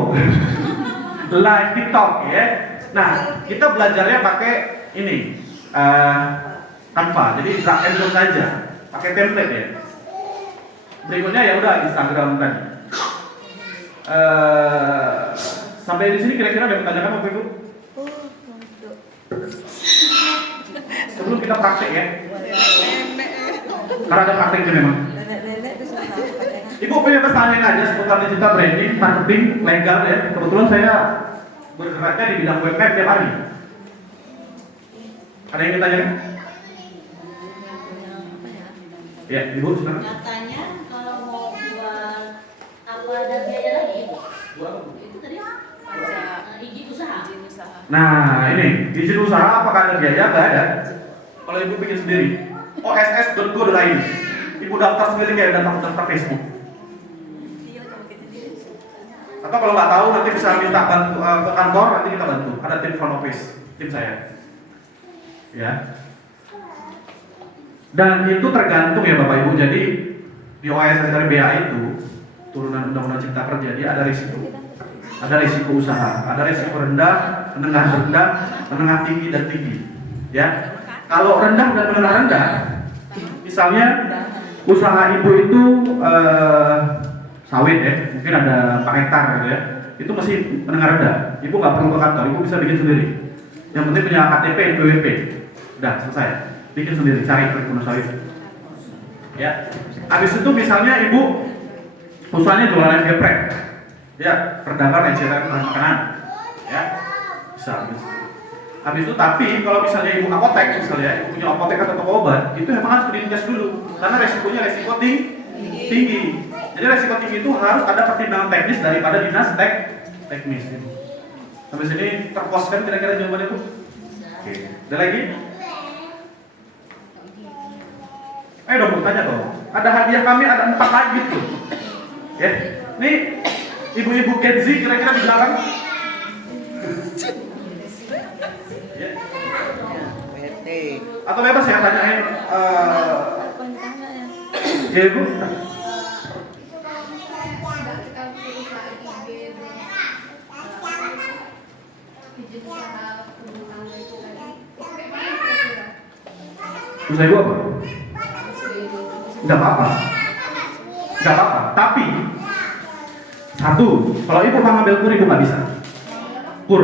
Live TikTok ya. Nah, kita belajarnya pakai ini Canva. Jadi drag and drop saja, pakai template ya. Berikutnya ya udah Instagram tadi. Sampai di sini kira-kira ada yang bertanyakan Bapak Ibu? Sebelum kita praktek ya. Karena ada prakteknya memang. Ibu punya pertanyaan aja seputar digital branding, marketing, legal ya. Kebetulan saya bergeraknya di bidang web tiap hari. Ada yang ditanyakan? Ya, Ibu silakan. Katanya kalau mau jual apa ada biaya lagi Ibu? Itu tadi izin usaha. Nah, ini izin usaha apakah ada biaya? Nggak ada. Kalau Ibu bikin sendiri, oss.go.id. Ibu daftar sendiri kayak daftar Facebook. Atau kalau nggak tahu nanti bisa minta bantu ke kantor, nanti kita bantu. Ada tim front office, tim saya. Ya. Dan itu tergantung ya Bapak Ibu. Jadi di OSS dari BA itu turunan Undang-Undang Cipta Kerja dia ada risiko. Ada risiko usaha, ada risiko rendah, menengah tinggi dan tinggi. Ya. Kalau rendah dan menengah rendah, misalnya usaha ibu itu sawit ya, mungkin ada 4 hektar gitu ya, itu masih menengah rendah. Ibu nggak perlu ke kantor, ibu bisa bikin sendiri. Yang penting punya KTP, NPWP, udah selesai. Bikin sendiri, cari perkebunan sawit. Ya, habis itu misalnya ibu usahanya jualan geprek, ya, perdagangan eceran makanan, ya, bisa. Habis itu tapi kalau misalnya ibu apotek, misalnya ibu punya apotek atau toko obat, itu memang harus diinvest dulu, karena resikonya resiko tinggi. Jadi resiko tinggi itu harus ada pertimbangan teknis daripada dinas teknis. Sampai sini terpos kan kira-kira jawabannya Bu? Oke. Ada lagi? Ayo dong Bu, tanya dong. Ada hadiah kami ada 4 lagi tuh. Ya. Nih ibu-ibu Gen Z kira-kira di belakang. Ya. atau bebas ya tanyain Apa yang ditanya ya? ya ibu. Itu kalau misalnya nggak sekali usaha IG itu izin usaha rumah tangga itu tadi kayak mana kira-kira? Usaha ibu apa? Nggak apa-apa. Nggak apa-apa. Tapi satu, kalau ibu mau ngambil kur ibu nggak bisa. Kur.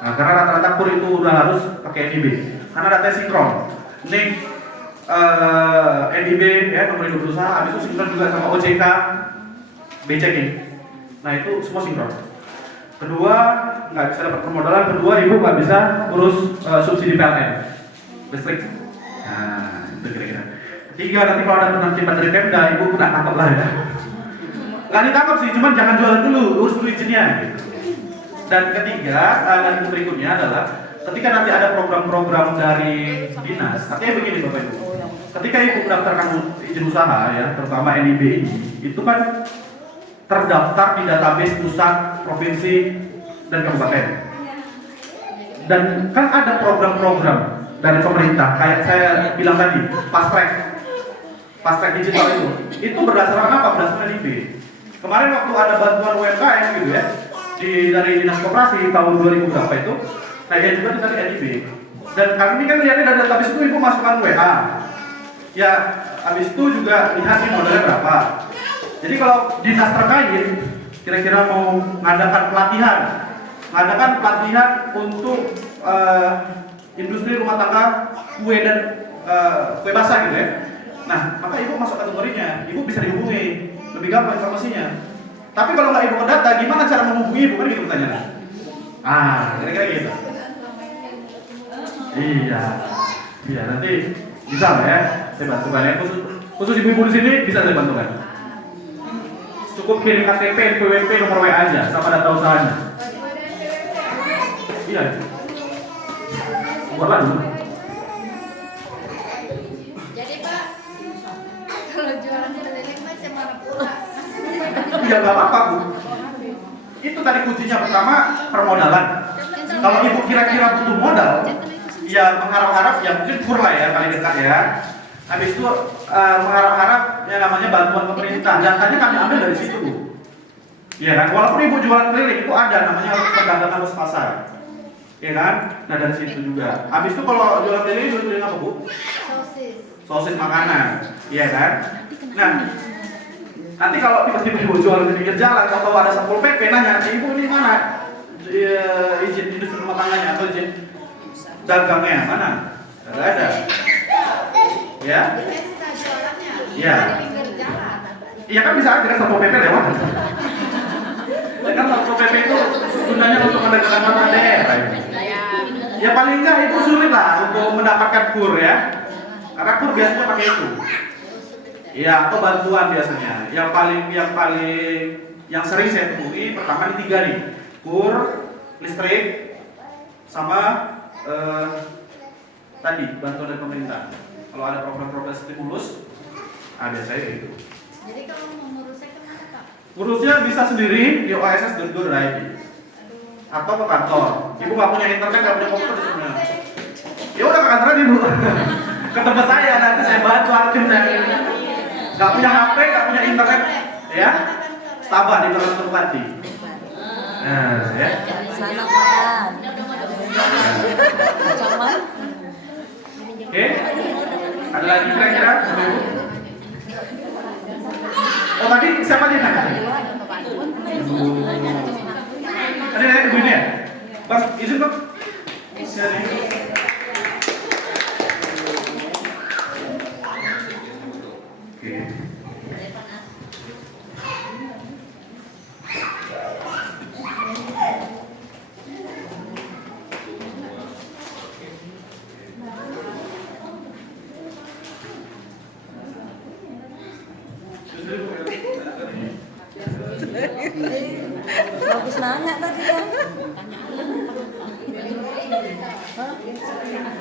Nah, karena rata-rata kur itu udah harus pakai NIB. Karena datanya sinkron. Nih NIB ya nomor induk berusaha, habis itu sinkron juga sama OJK, BCK. Nah itu semua sinkron. Kedua, nggak bisa dapat permodalan. Kedua, ibu nggak bisa urus subsidi PLN listrik. Nah itu kira-kira. Ketiga, nanti kalau ada penertiban dari Pemda, ibu kena tangkap lah ya. Nggak ditangkap sih, cuman jangan jualan dulu, urus dulu izinnya. Gitu. Dan ketiga, dan berikutnya adalah ketika nanti ada program-program dari dinas, artinya begini Bapak Ibu. Ketika ibu mendaftarkan izin usaha ya, terutama NIB ini, itu kan terdaftar di database pusat, provinsi, dan kabupaten. Dan kan ada program-program dari pemerintah, kayak saya bilang tadi, fast track digital itu berdasarkan apa? Berdasarkan NIB. Kemarin waktu ada bantuan UMKM gitu ya, dari dinas koperasi tahun 2000 berapa itu, saya juga dari NIB. Dan kami kan lihatnya dari database itu ibu masukkan WA. Ya, habis itu juga lihat nih modalnya berapa. Jadi kalau dinas terkait kira-kira mau mengadakan pelatihan untuk industri rumah tangga kue dan kue basah gitu ya. Nah, maka ibu masuk kategorinya, ibu bisa dihubungi, lebih gampang informasinya. Tapi kalau nggak ibu ke data, gimana cara menghubungi ibu kan gitu pertanyaannya. Kira-kira gitu. Iya nanti bisa lah ya, saya bantukan ya. Khusus ibu-ibu di sini bisa saya bantukan. Cukup kirim KTP, NPWP, nomor WA aja, sama data usahanya. Iya. Buatlah dulu. Jadi Pak, kalau jualan keliling macam mana pula? Ya nggak apa-apa Bu. Itu tadi kuncinya pertama permodalan. Kalau ibu kira-kira butuh modal, ya mengharap-harap ya mungkin kur lah ya paling dekat ya. Habis itu mengharap-harap ya namanya bantuan pemerintah. Datanya kami ambil dari situ Bu. Iya kan? Walaupun ibu jualan keliling itu ada namanya perdagangan arus pasar. Iya kan? Nah dari situ juga. Habis itu kalau jualan keliling apa Bu? Sosis makanan. Iya kan? Nah, nanti kalau tiba-tiba ibu jual di pinggir jalan atau ada Satpol PP nanya, ibu ini mana izin industri rumah tangganya atau izin dagangnya mana? Tidak ada. Ya? Ya. Iya kan bisa aja kan Satpol PP lewat. Ya kan Satpol PP itu gunanya untuk mendagangkan tanah daerah. Ya paling enggak itu sulit lah untuk mendapatkan kur ya. Karena kur biasanya pakai itu. Ya, atau bantuan biasanya. Yang sering saya temui pertama di 3 nih. Kur, listrik, sama tadi bantuan dari pemerintah. Kalau ada program-program stimulus, ada saya itu. Jadi kalau mau ngurusnya kemana Pak? Ngurusnya bisa sendiri di oss.go.id atau ke kantor. Ibu nggak punya internet, nggak punya komputer di sana. Ya udah ke kantor aja ibu. Ke tempat saya nanti saya bantu adminnya. Nggak punya HP, nggak punya internet, ya? Sabar di dalam Bupati. Nah, ya. Sana makan. Caman. Oke. Ada lagi kira-kira? Oh tadi siapa dia nanya? Tadi nanya ibu ini ya? Bang, izin bang. Oke. Bagus nanya tadi kan. Hah?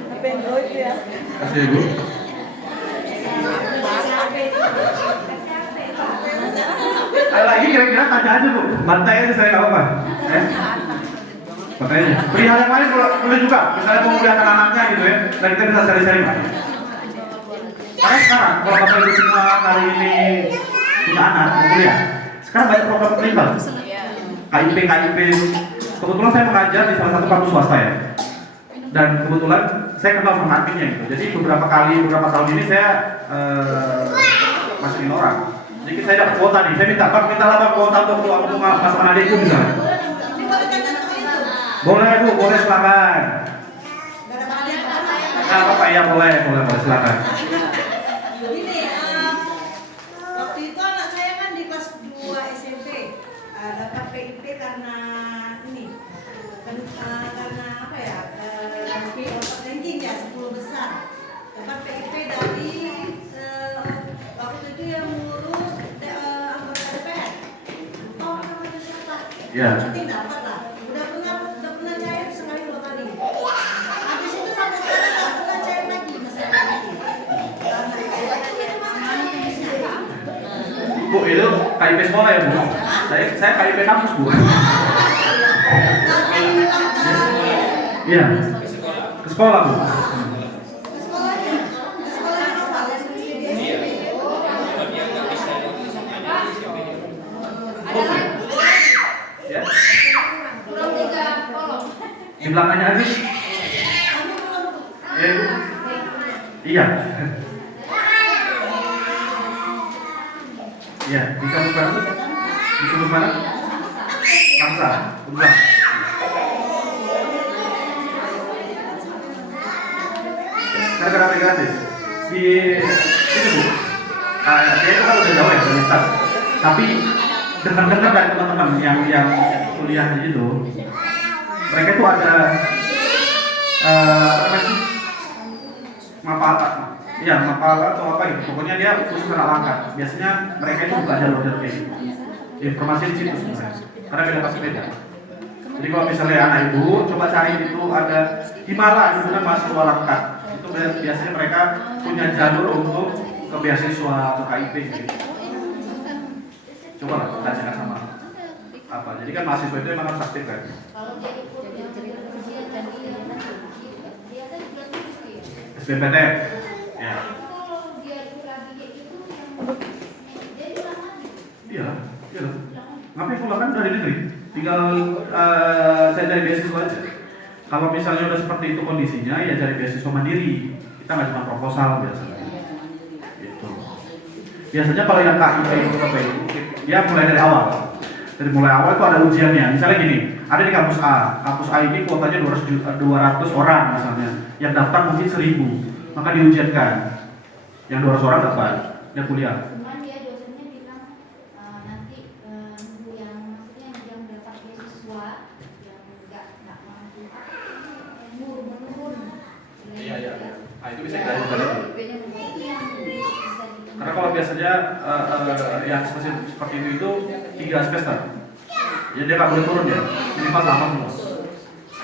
Apa yang itu ya? Kasih ibu. Ada lagi kira-kira tanya aja bu. Bantai aja saya nggak apa-apa. Makanya perihal yang lain boleh juga, misalnya mau kuliahkan anaknya gitu ya, dan kita bisa sharing-sharing. Karena sekarang kalau bapak ibu semua kali ini punya anak mau kuliah, sekarang banyak program privat, KIP. Kebetulan saya mengajar di salah satu kampus swasta ya, dan kebetulan saya kenal sama adminnya gitu. Jadi beberapa tahun ini saya masukin orang. Jadi saya dapat kuota nih, saya minta lah kuota untuk aku mau masuk adikku misalnya. Boleh Bu, boleh silakan. Nah, Bapak ya boleh silakan. Ini waktu itu anak saya kan di kelas 2 SMP dapat PIP karena ini karena apa ya ranking ya 10 besar dapat PIP dari waktu itu yang ngurus anggota DPR. Oh namanya siapa? Ya. Nanti dapat lah. Udah pernah cair sekali 2 kali. Habis itu sampai sekarang nggak pernah cair lagi masalahnya. Bu, itu KIP sekolah ya Bu? Saya KIP kampus Bu. Iya. Ke sekolah Bu. Ya. Di belakangnya habis. Ya, Bu. Iya. Iya, di kampus mana? Di kampus mana? Bangsa, Ulang. Saya kenapa gratis? Di itu Bu. Saya itu kan udah jauh ya lintas. Tapi dengar-dengar dari teman-teman yang kuliah di situ, mereka itu ada apa sih? Mapala atau apa gitu. Pokoknya dia khusus anak langka. Biasanya mereka itu buka jalur kayak gitu. Informasi di situ sebenarnya. Karena beda pasti beda. Jadi kalau misalnya anak ibu coba cari itu ada Himala itu kan mahasiswa langka. Itu biasanya mereka punya jalur untuk ke beasiswa atau KIP gitu. Coba lah tanyakan sama apa. Jadi kan mahasiswa itu emang harus aktif kan. SBMPTN. Ya. Iya. Ngapain pulang kan dari negeri? Tinggal saya cari beasiswa aja. Kalau misalnya udah seperti itu kondisinya, ya cari beasiswa mandiri. Kita nggak cuma proposal biasanya. Gitu. Biasanya kalau yang KIP itu dia mulai dari awal. Dari mulai awal itu ada ujiannya. Misalnya gini, ada di kampus A. Kampus A ini kuotanya 200 orang misalnya. Yang daftar mungkin 1000. Maka diujiankan. Yang 200 orang dapat, dia kuliah. Cuman dia dosennya bilang nanti nunggu yang maksudnya yang dapat beasiswa yang nggak mampu menurun. Iya. Nah itu bisa kita lihat. Karena kalau biasanya yang seperti itu 3 semester. Jadi dia nggak boleh turun ya, minimal sama semua.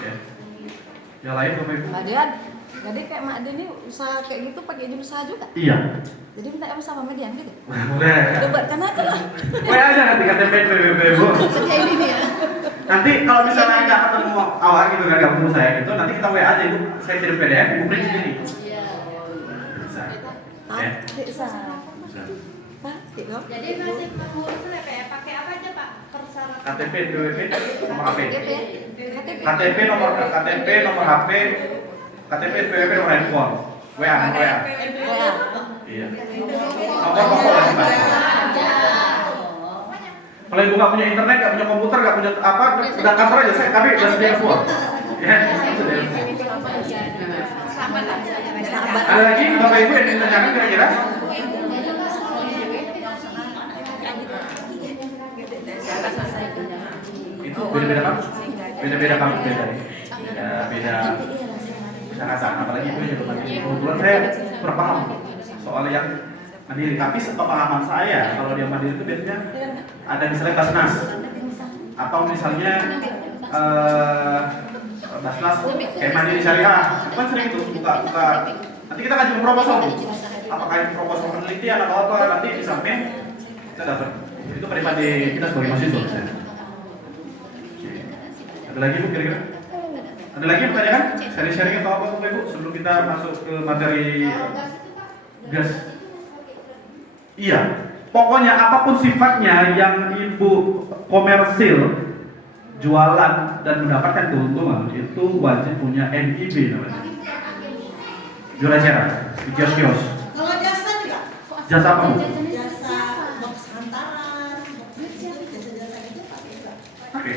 Ya. Yang lain Bapak Ibu? Jadi kayak Mak Ade ini usaha kayak gitu pakai izin usaha juga? Iya. Jadi minta yang sama median gitu? Boleh. Debatkan aja lah. Boleh aja nanti KTP Bu. Kayak ini ya. Nanti kalau misalnya nggak ketemu awal gitu kan, nggak ketemu saya gitu, nanti kita WA aja Ibu. Saya kirim PDF, Ibu print sendiri. Bisa. Ya. Bisa. Jadi masih mengurusnya kayak pakai apa aja Pak persyaratan? KTP, DWP, nomor HP. KTP. KTP, nomor HP, KTP, DWP, nomor handphone. WA. Iya. Nomor pokok lah Pak. Kalau Ibu nggak punya internet, nggak punya komputer, nggak punya apa, udah kantor aja kami udah sedia semua. Ya, sudah. Ada lagi Bapak Ibu yang ditanyakan kira-kira? Itu beda-beda kampus, beda kecamatan, apalagi itu yang mandiri. Kebetulan saya kurang paham soal yang mandiri, tapi sepemahaman saya kalau dia mandiri itu biasanya ada misalnya Basnas atau misalnya Basnas kayak Mandiri Syariah, itu kan sering tuh buka. Nanti kita ngajuin proposal tuh, apakah itu proposal penelitian atau apa, nanti di samping kita dapat. Itu pribadi kita sebagai mahasiswa misalnya. Ada lagi Bu kira-kira? Ada lagi pertanyaan? Sharing-sharing atau apa Bapak Ibu sebelum kita masuk ke materi Kalau gas itu Pak, gas? itu pakai kredit. Iya, pokoknya apapun sifatnya yang ibu komersil, jualan dan mendapatkan keuntungan itu wajib punya NIB namanya. Tapi bukan agen. Jual eceran di kios-kios. Kalau jasa juga, Jasa apa Bu? jasa box hantaran, jasa-jasa itu pakai juga. Pakai,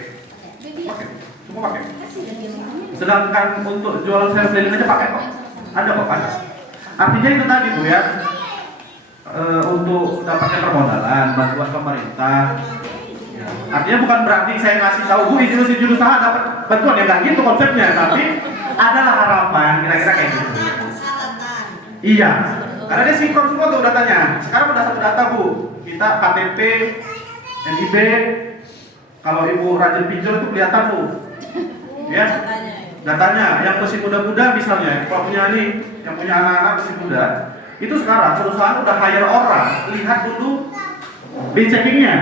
Jadi pakai, semua pakai. kasih dan dia semuanya. Sedangkan untuk jualan self selling aja pakai kok. Ada kok, ada. Artinya itu tadi Bu ya. Untuk dapatkan permodalan, bantuan pemerintah. Ya. Artinya bukan berarti saya ngasih tahu Bu izin usaha dapat bantuan ya, nggak gitu konsepnya, tapi adalah harapan kira-kira kayak gitu. Persyaratan. Iya, karena dia sinkron semua tuh datanya. Sekarang udah satu data Bu, kita KTP, NIB. Kalau ibu rajin pinjol itu kelihatan Bu, ya. Datanya, yang masih muda-muda misalnya, kalau punya nih, yang punya anak-anak masih muda, itu sekarang perusahaan udah hire orang, lihat dulu B-checkingnya.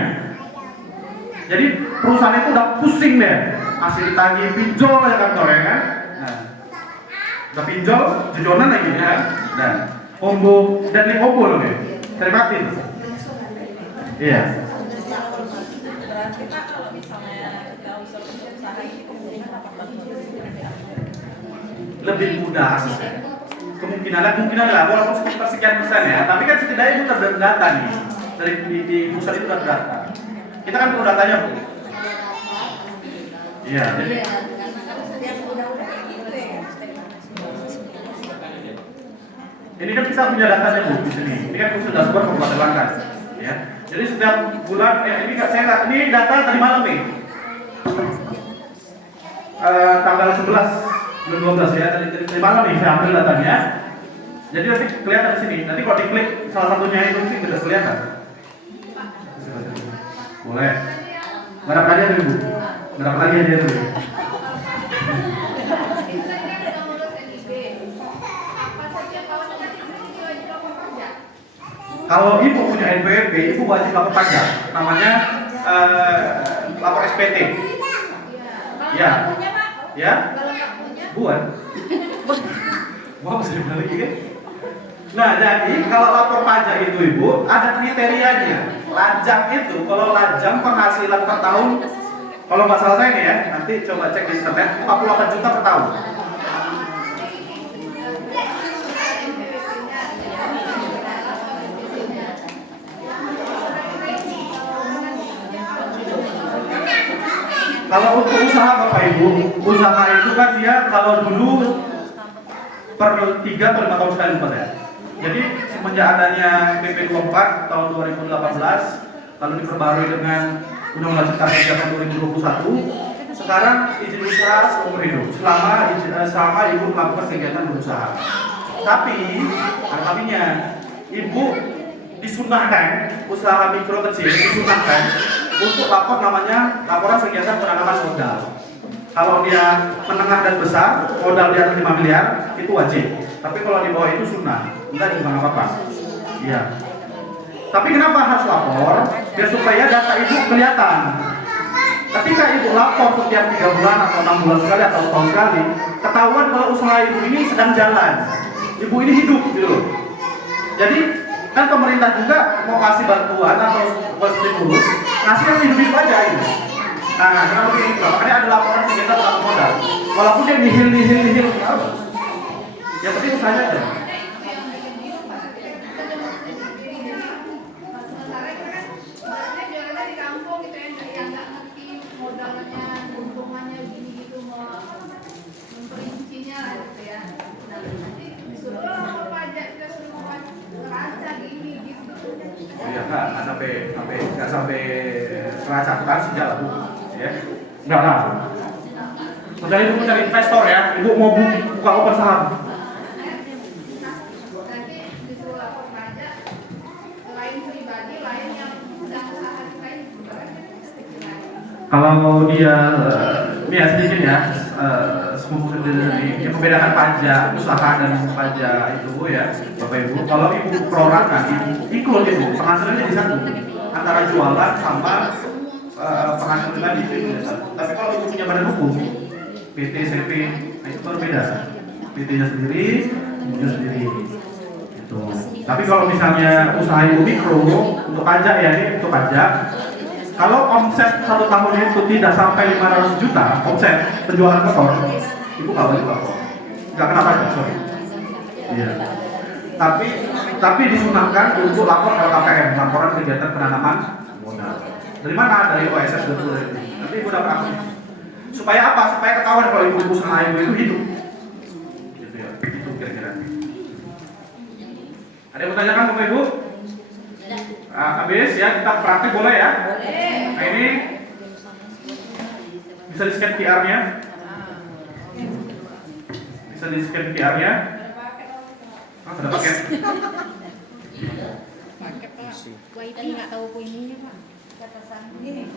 Jadi perusahaan itu udah pusing deh, masih ditagih pinjol ya kantor ya kan. Nah, udah pinjol, jejonan lagi ya. Dan combo, deadly combo loh ya, terbatin. Iya. Berarti Pak kalau misalnya kalau usaha ini kemungkinan dapat bantuan Lebih mudah aksesnya. Kemungkinan lah, walaupun sekitar sekian persen ya, tapi kan setidaknya itu terdata nih dari di pusat itu terdata. Kita kan perlu datanya Bu. Iya. Jadi ini kan kita punya datanya Bu di sini. Ini kan khusus dashboard Kabupaten Langkat. Ya. Jadi setiap bulan ini nggak saya nggak, ini data tadi malam nih. Tanggal 11 bulan 12 ya, tadi malam nih saya ambil datanya. Jadi nanti kelihatan di sini. Nanti kalau diklik salah satunya itu mungkin bisa kelihatan. Boleh. Berapa lagi ada Bu? Berapa lagi ada Bu? Kalau ibu punya NPWP, ibu wajib lapor pajak. Namanya lapor SPT. Ya. Ya. Buat. Wah, masih ada lagi kan? Nah, jadi kalau lapor pajak itu ibu ada kriterianya. Lajang itu, kalau lajang penghasilan per tahun, kalau nggak salah saya nih ya, nanti coba cek di internet, 48 juta per tahun. Kalau untuk usaha Bapak Ibu, usaha itu kan dia kalau dulu per 3 atau 5 tahun sekali Pak ya. Jadi semenjak adanya PP 24 tahun 2018, lalu diperbarui dengan Undang-Undang Cipta Kerja tahun 2021, sekarang izin usaha seumur hidup selama ibu melakukan kegiatan berusaha. Tapi ada tapinya, ibu disunahkan usaha mikro kecil disunahkan untuk lapor namanya laporan kegiatan penanaman modal. Kalau dia menengah dan besar, modal di atas 5 miliar itu wajib. Tapi kalau di bawah itu sunnah, enggak juga apa-apa. Iya. Tapi kenapa harus lapor? Ya supaya data ibu kelihatan. Ketika ibu lapor setiap 3 bulan atau 6 bulan sekali atau setahun sekali, ketahuan kalau usaha ibu ini sedang jalan. Ibu ini hidup gitu loh. Jadi kan pemerintah juga mau kasih bantuan atau stimulus, ngasih yang hidup aja ini. Nah, kenapa begini? Makanya ada laporan kegiatan penanaman modal. Walaupun dia nihil, yang penting usahanya aja. Ya nggak sampai keracatan sih jalan Bu, ya nggak lah. Kecuali ibu mencari investor ya, ibu mau buka open saham. Kalau dia ini ya sedikit ya, yang membedakan pajak usaha dan pajak itu ya, Bapak Ibu. Kalau ibu perorangan, ikut ibu penghasilannya di satu antara jualan sama penghasilan di satu. Tapi kalau ibu punya badan hukum, PT SMP, nah itu berbeda. PT-nya sendiri, ibunya sendiri. Gitu. Tapi kalau misalnya usaha ibu mikro untuk pajak ya, ini untuk pajak. Kalau omset 1 tahun itu tidak sampai 500 juta omset penjualan motor, ibu nggak wajib lapor, nggak kena pajak, sorry. Iya. Tapi disunahkan untuk lapor LKPM, laporan kegiatan penanaman modal. Dari mana? Dari OSS betul ini. Nanti ibu dapat akun. Supaya apa? Supaya ketahuan kalau ibu usaha ibu itu hidup. Gitu ya. Itu kira-kira. Ada yang bertanyakan Bapak Ibu? Habis ya, kita praktik boleh ya? Nah ini bisa di scan QR-nya. Bisa di scan QR-nya. Ada paket. Wifi nggak tahu poinnya Pak. Batasan. Ini